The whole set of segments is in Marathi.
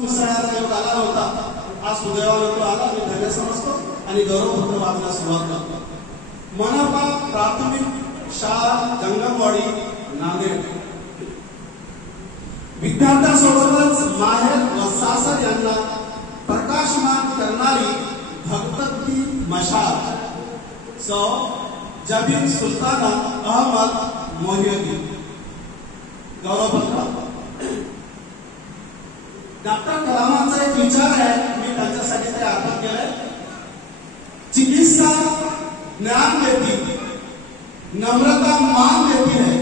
मिसळण्याचा योग आला नव्हता, आज सुदैवाने तो आला. मी धन्य समजतो आणि गौरवपत्र वाचण्यास सुरुवात करतो. मनपा प्राथमिक शाळा जंगमवाडी नांदेड. विद्यार्थ्यांसोबतच माहेर व सासर यांना प्रकाशमान करणारी भक्तकी मशाल सौ जबीर सुलताना अहमद मोहिउद्दीन. गौरवपत्र. डॉक्टर कलामांचा एक विचार आहे, मी त्यांच्यासाठी ते अर्पण केलंय. चिकित्सा ज्ञान देती, नम्रता मान देती है,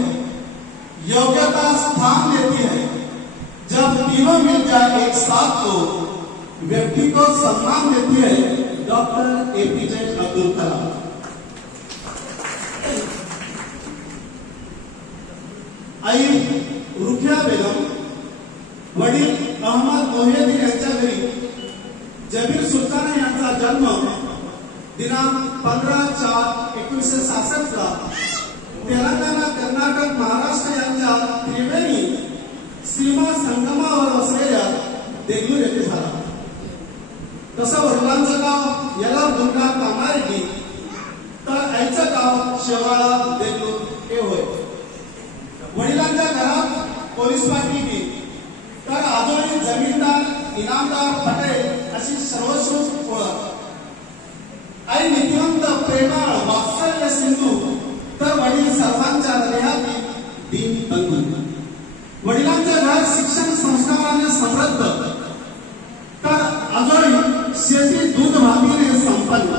योग्यता स्थान देती है. जब तीनों मिल जाए एक साथ तो व्यक्ति को सम्मान देती है. Doctor APJ Abdul Kalam. आई रुखिया बेगम, वडील अहमद मोहिउद्दीन यांच्या घरी जबीर सुलताना यांचा जन्म दिनांक 15/4/1966 ला तेलंगणा, कर्नाटक, महाराष्ट्र यांच्या त्रिवेणी सीमा संगमावर असलेल्या देगलूर येथे झाला. तसं वडिलांचं गाव यलाबुर्गा कामारेड्डी तर आईचं गाव शेवाळा देगलूर हे होय. वडिलांच्या घरात पोलीस पाटील तर आजोळी जमीनदार इनामदार पटेल अशी सर्वश्रुत ओळख. आई नीतिवंत, प्रेमळ, वात्सल्य सिंधू तर वडील सर्वांच्या हृदयातील दीनबंधू. वडिलांचे घर शिक्षण संस्काराने समृद्ध तर आजोळी शेती दूध भातीने संपन्न.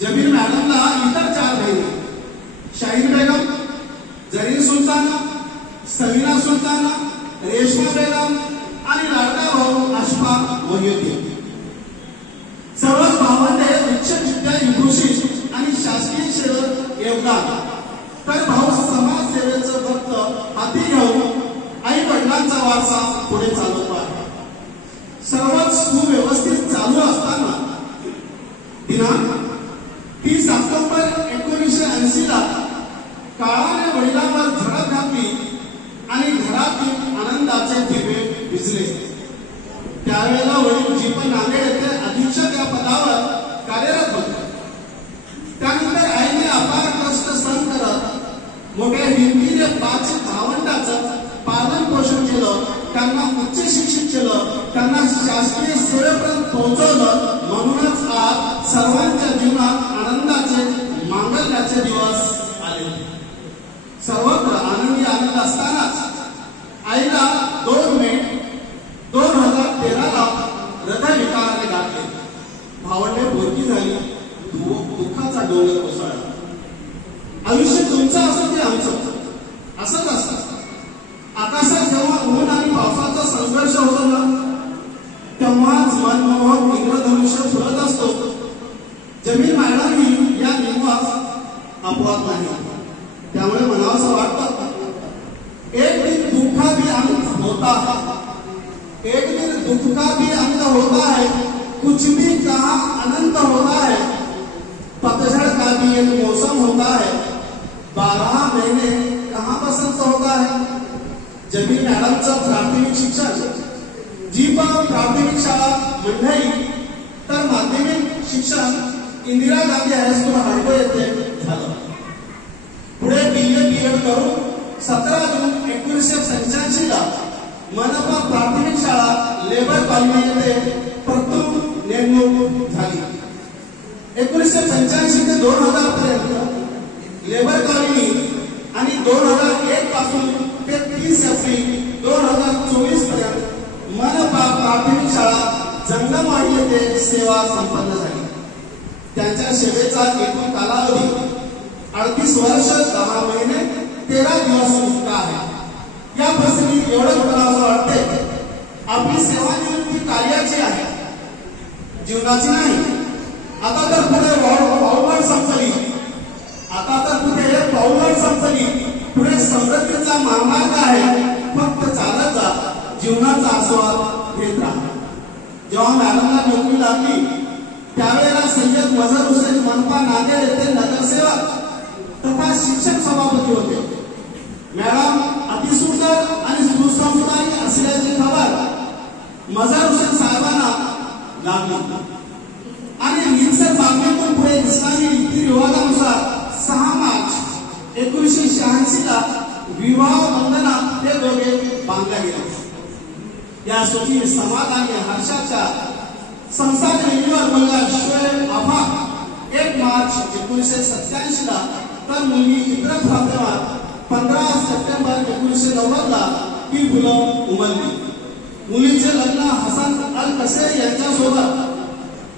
जबीर मॅडमला इतर 4 बहिणी शाहीर बेगम, जरीन सुलताना, समीना सुलताना, रेशमा बेगम आणि लाडका भाऊ अशफा मोहिउद्दीन. सर्वच भावांचे उच्च विद्या विभूषित आणि शासकीय सेवेत योगदान तर भाऊ समाजसेवेचं फक्त हाती घेऊन आई वडिलांचा वारसा पुढे चालवतो आहे. सर्वच सुव्यवस्थित चालू असताना दिनांक 30 ऑक्टोबर 1980 ला काळाने वडिलांवर झडप घातली आणि घरातील आनंदाचे दिवे विझले. त्यावेळेला वडील जीपन नांदेड येथे अधीक्षक या पदावर कार्यरत होते. त्यानंतर आईने अपार कष्ट सहन करत मोठ्या हिमतीने 5 भावंडांचं पालन पोषण केलं, त्यांना उच्च शिक्षित केलं, त्यांना शासकीय सेवेपर्यंत पोहोचवलं. म्हणूनच आज सर्वांच्या जीवनात आनंदाचे मांगल्याचे दिवस आले. सर्वत्र आनंदी आनंद असतानाच आईला 2 मे 2013 ला हृदयविकाराने गाठले. भावंडे बोरकी झाली, दुःखाचा डोंगर कोसळला. आयुष्य तुमचं असं ते आमचं असंच असतं. आकाशात जेव्हा ऊन आणि पावसाचा संघर्ष होतो ना, तेव्हाच मनमोहक इंद्रधनुष्य फुलत असतो. जमीर मॅडमही या निवास अपवाद नाही. त्यामुळे म्हणावंसं वाटतं, एक दिन दुःख का भी अंत होता है, एक दिन दुःख का भी अंत होता है, कुछ भी कहा अनंत होता है, पतझड़ का भी एक मौसम होता है, 12 महीने कहाँ बसंत होता है. जबीर मॅडमचं प्राथमिक शिक्षण जीपा प्राथमिक शाळा मंडई तर माध्यमिक शिक्षण इंदिरा गांधी हायस्कूल हाडको येथे झालं. पुढे BA BEd करून 17 जून 1985 ला मनपा प्राथमिक शाळा लेबर कॉलनी येथे प्रथम नेमणूक झाली. 1985 ते 2000 पर्यंत लेबर कॉलनी आणि 2001 पासून ते 30 एप्रिल 2024 पर्यंत मनपा प्राथमिक शाळा जंगमवाडी येथे सेवा संपन्न झाली. त्यांच्या सेवेचा एकूण कालावधी 38 वर्ष 10 महिने 13 दिवस इतका आहे. या प्रसंगी एवढं म्हणावं वाटते, आपली सेवानिवृत्ती कार्याची आहे, जीवनाची नाही. आता तर पुढे पाऊलवाट संपली, आता तर पुढे पाऊलवाट संपली, पुढे समृद्धीचा महामार्ग आहे. फक्त चालत जा, जीवनाचा आस्वाद घेत राहा. जेव्हा मॅडमला नोकरी लागली त्यावेळेला सय्यद मजहर हुसेन मनपा नांदेड येथे नगरसेवक तथा शिक्षक सभापती होते. मॅडम अतिसुंदर आणि सुसंस्कारी असल्याची खबर मजार हुसेन साहेबांना लागली आणि रीतसर मागणीतून पुढे इस्लामी रीतिरिवाजानुसार 6 मार्च 1986 ला विवाह बंधनात ते दोघे बांधल्या गेले. या सुखी समाधानी हर्षाच्या संसार रेल्वेवर मुलगा शोएब आफाक 1 मार्च 1987 ला तर मुलगी इब्रत फातिमा 15 सप्टेंबर 1990 ला ही मुलं उमलली. मुलीचे लग्न हसन अल कसेर यांच्यासोबत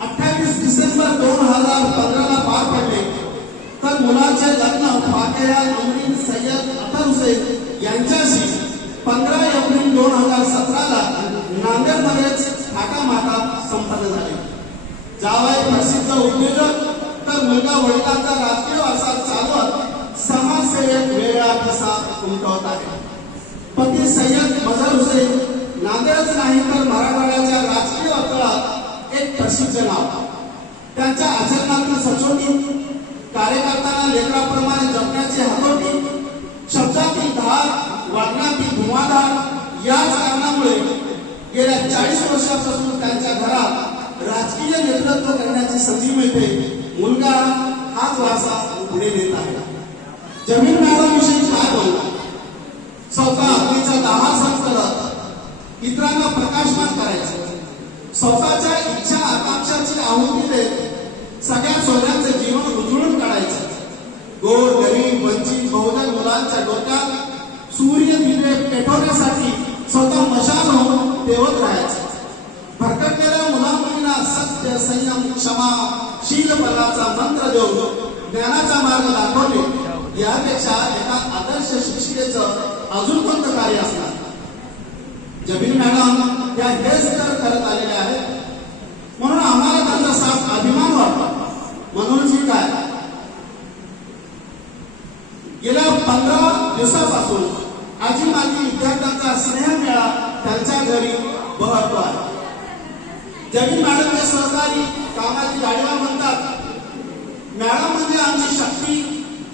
28 डिसेंबर 2015 ला पार पडले तर मुलाचे लग्न फातिहा अमरीन सय्यद अतर हुसेन यांच्याशी 15 एप्रिल 2017 ला नांदेडमध्येच थाटामाटात संपन्न झाले. जावई प्रसिद्ध उद्योजक तर मुलगा वडिलांचा राजकीय वारसा चालवत समाजसेवेत वेगळा ठसा उमटवत आहे. पती सय्यद मजहर हुसेन नांदेडच नाही तर मराठवाड्याच्या राजकीय वर्तुळात एक प्रसिद्ध नाव. त्यांच्या आचरणातील सचोटी, कार्यकर्त्यांना लेकराप्रमाणे जपण्याची हातोटी, शब्दातील धार, वागण्यातील धुमाधार याच कारणामुळे गेल्या 40 वर्षापासून त्यांच्या घरात राजकीय नेतृत्व करण्याची संधी मिळते. मुलगा हाच वारसा पुढे नेत आहे. जमीन मॅडम विषयी काय बोलला? स्वतः अग्नीचा दाहा सहन करत इतरांना प्रकाशमान करायचं, स्वतःच्या इच्छा आकांक्षाची आहुती देत सगळ्या सोन्यांचे जीवन उजळून काढायचं. गोर गरीब वंचित बहुजन मुलांच्या डोक्यात सूर्य दिवे पेटवण्यासाठी स्वतः मशाल होऊन तेवत राहायचं. भरकटलेल्या मुलामुलींना सत्य, संयम, क्षमा, शीलपणाचा मंत्र देऊन ज्ञानाचा मार्ग दाखवणे यापेक्षा एका आदर्श शिक्षिकेचं अजून कोणतं कार्य असणार? जबीन मॅडम या हेच तर करत आलेल्या आहेत. म्हणून आम्हाला त्यांचा साफ अभिमान वाटतो. म्हणूनच ही काय गेल्या 15 दिवसापासून आजी माजी विद्यार्थ्यांचा स्नेहमेळा त्यांच्या घरी बहरतो आहे. जबीन मॅडमचे सहकारी कामाची गाडीवर म्हणतात, मॅडम म्हणजे आमची शक्ती,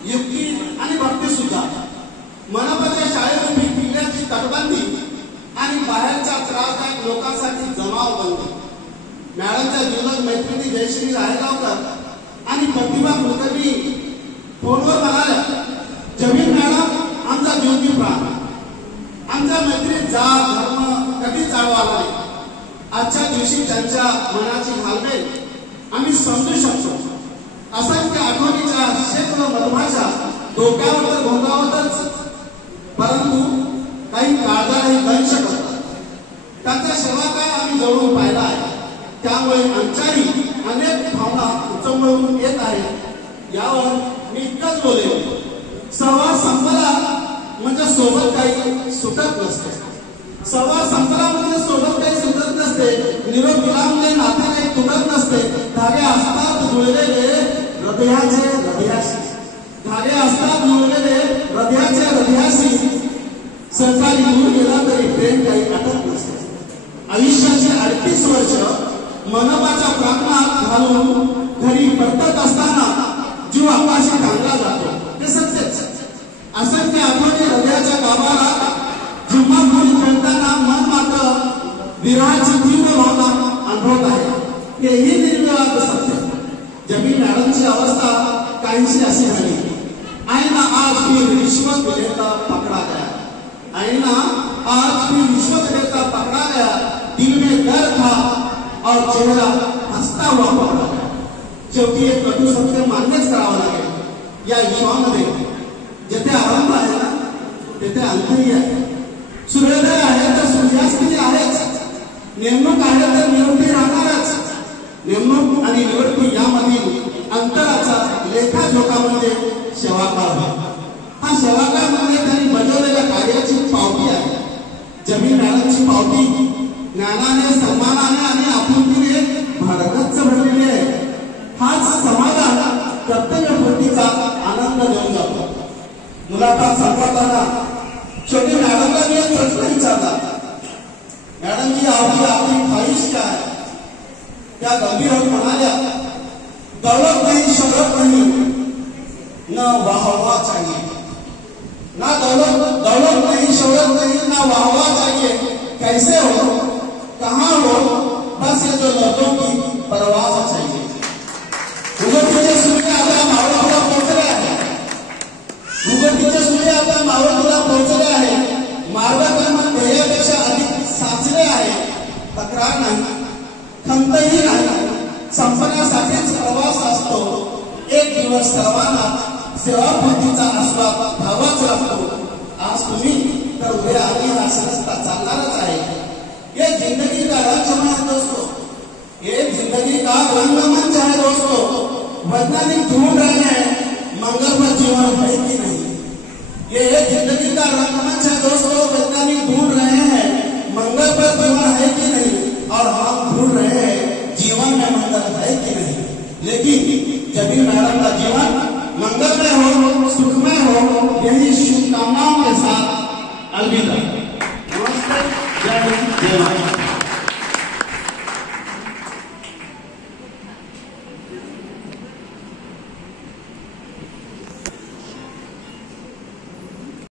युक्ती आणि भक्ती सुद्धा. मनपाच्या शाळेमध्ये पिल्ल्याची तटबंदी आणि बाहेरच्या त्रासदायक लोकांसाठी जमाव बंदी. मॅडमच्या जीवनात मैत्रिणी जयश्री रायगावकर आणि प्रतिभा कुलकर्णी फोनवर म्हणाल्या, जबीन मॅडम आमचा ज्योती प्राण. आमच्या मैत्रीत जात धर्म कधी जाळवा नाही. आजच्या दिवशी त्यांच्या मनाची घालमेल आम्ही समजू शकतो. असंख्य आठवणीच्या शेकडो मधमाच्या डोक्यावर घोंगावतच, परंतु काही काळजालाही दंश करतात. त्यांचा सेवा काय आम्ही जवळून पाहिला आहे. त्यामुळे आमच्याही अनेक भावना उचंबळून येत आहेत. यावर मी इतकंच बोलेन, संवाद संपला म्हणजे सोबत काही सुटत नसते. संवाद संपला म्हणजे सोबत काही सुटत नसते. निरोप दिला म्हणजे नाते काही तुटत नसते. धागे असतात जुळलेले हृदयाशी, धागे असतात जुळलेले हृदयाशी. सहकारी दूर गेला तरी प्रेम काही अटत नसते. आयुष्याचे 38 वर्ष मनपाच्या प्रांगणात घालून घरी परतत असताना जीव आकाशी टांगला जातो. ते सत्यच. असंख्य आठवणी हृदयाच्या गाभाला जिम्मापुरी खेळताना मन मात्र विरहाची तीव्र भावना अनुभवत आहे. हेही निर्विवाद सत्य. जबीन मॅडमची अवस्था काहीशी अशी झाली, आईना आज भी रिश्वत देता पकड़ा गया. आईना आज भी रिश्वत देता पकड़ा गया. दिल में दर्द था और चेहरा हंसता हुआ पकड़ा गया. शेवटी एक कटू सत्य मान्यच करावं लागेल. या विश्वामध्ये जिथे आरंभ आहे ना तिथे अंतही आहे. सूर्योदय आहे तर सूर्यास्ती आहेच. नेमणूक आहे तर निवृत्ती राहणारच. नेमणूक आणि निवृत्ती यामधील अंतराचा लेखाजोखा म्हणजे सेवाकाळ. हा सेवाकाळ म्हणजे त्यांनी बजावलेल्या कार्याची पावती आहे. जबीन मॅडमची पावती ज्ञानाने, सन्मानाने आणि आपुलकीने भरगच्च भरलेली आहे. हाच समाधान कर्तव्यपूर्तीचा आनंद देऊन जातो. मुलाखत संपताना शेवटी मॅडमला मी एक प्रश्न विचारला, मॅडमजी आपली ख्वाहिश काय? त्या गंभीर होत म्हणाल्या, दौलत नहीं शोहरत नहीं, न वाहवा चाहिए. ना दौलत नहीं शोहरत नहीं, ना वाहवा चाहिए. कैसे हो? कहाँ हो, बस ये तो लौटों की परवाह चाहिए। उगतीचे सूर्य आता मावळतीला पोहोचले आहे, उगतीचे सूर्य आता मावळतीला पोहोचले आहे, मार्गक्रमण ध्येयापेक्षा अधिक साचले आहे, तक्रार नाही, खंतही नाही, संपण्यासाठीच प्रवास असतो, एक दिवस सर्वांना सेवापूर्तीचा आस्वाद घ्यावाच लागतो, आज तुम्ही तर उद्या आम्ही हा रस्ता चालणारच आहे, ये जिंदगी का रंगमंच है दोस्तों, ये जिंदगी का रंगमंच है दोस्तों, वैज्ञानिक ढूंढ रहे हैं मंगल पर जीवन है कि नहीं, ये जिंदगी का रंगमंच है दोस्तों, वैज्ञानिक ढूंढ रहे हैं मंगल पर जीवन है कि नहीं, और हम ढूंढ रहे हैं जीवन में मंगल है कि नहीं। लेकिन जब भी मैडम का जीवन मंगलमय हो, सुखमय हो, यही शुभकामनाओं के साथ अलविदा।